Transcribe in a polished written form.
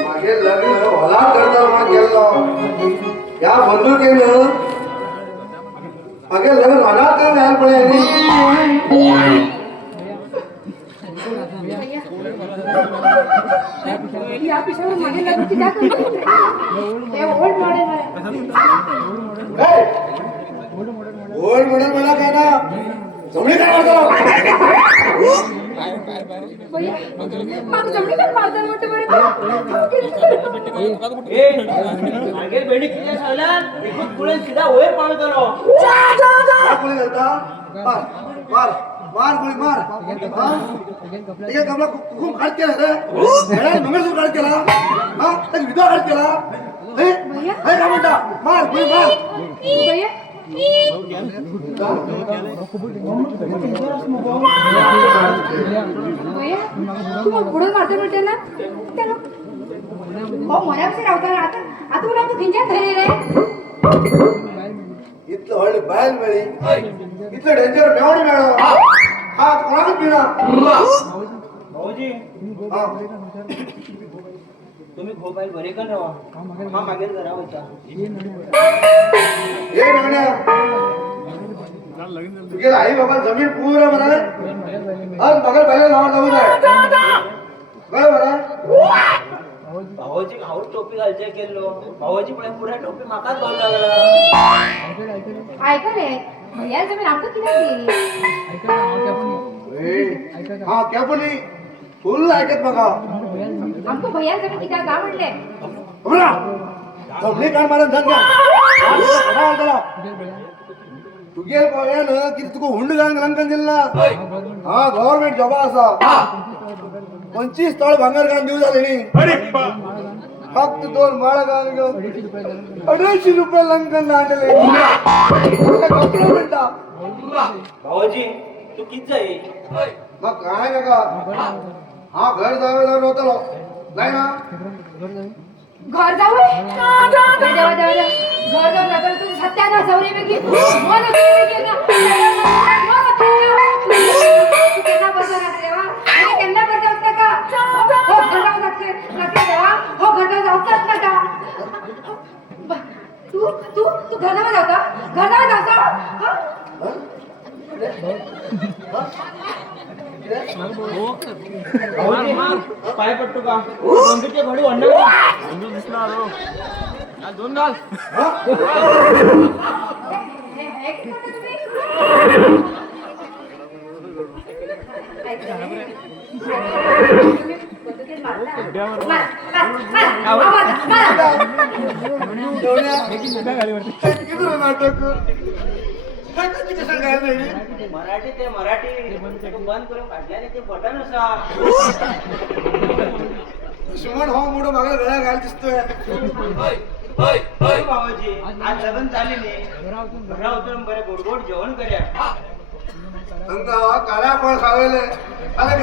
मागे लग्न होला करता मग गेलो या बंदुकीनं मागे लग्न होला तर व्हायला पडेल या पिशावर मागे लागून ती काय करते? हे ओल्ड मॉडेल आहे. ओल्ड मॉडेल मला काय ना जमणे काय वाटतो भैया मागे जमली पण मारताना मोठे बरे मागे बेडी किती झाला एकूण पुढे सीधा वर पाळत आलो कोणी घालता मार मार मार गोळी मार ठीक आहे कमला खूप खाट केला रे मंगळसूत्र खाट केला हा त्याची विधवा खाट केला हे काय म्हणता मार गोळी मार भैया भैया तू मग पुढे मारते म्हणते ना त्याला हो मनापासून राहता आता आता तुला तू गिंजात धरे रे इतलं हळी बाहेर मिळी इतलं डेंजर मेवणी मिळव हा कोणाकडे पिणार भाऊजी तुम्ही खोपाईल बरे का राहा हा मागे जरा होता हे मेवण्या तुझे आई बाबा जमीन पूर्ण म्हणाले आज बघा पहिले नाव जाऊ जाय काय म्हणा भाऊजी हाऊ टोपी घालचे केलो भाऊजी पुऱ्या टोपी माकाच घालू लागला ऐका रे भैया जमीन आमचं किती हा क्या बोली फुल ऐकत बघा आमको भैया जमीन किती का म्हणले बोला जमली काढ मारून धन घ्या तुझे ना किती तुका हुंड घालून लंकन दिल ना हा गव्हर्नमेंट जॉब असा 25 स्थळ भांगर घालून देऊ झाले फक्त 2 माळा घालून घेऊन 250 रुपये लंकन आणले म्हणता भाऊजी तू किती जाई मग काय नका हा घर जावे होता नाही ना घर जाऊ देवा देवा देवा घर जाऊ नका तू सत्याना सवरे बेगी मन बेगी ना केना बसरा देवा आणि केना बसरा होता का हो घर जाऊ लागते देवा हो घर जाऊ शकता का तू तू तू घर जाता पाय पट्टू का बंदूकचे घडी आणणार बंदूक दिसणार हो दोन घाल मराठी ते मराठी बंद करून काढल्याने ते बटन असा सुमन हो मोठं मागे गळा घाल दिसतोय बाबाजी आज लग्न झाले नाही घरा उतरून बरे गोड गोड जेवण करूया काळ्या फळ खावेले अरे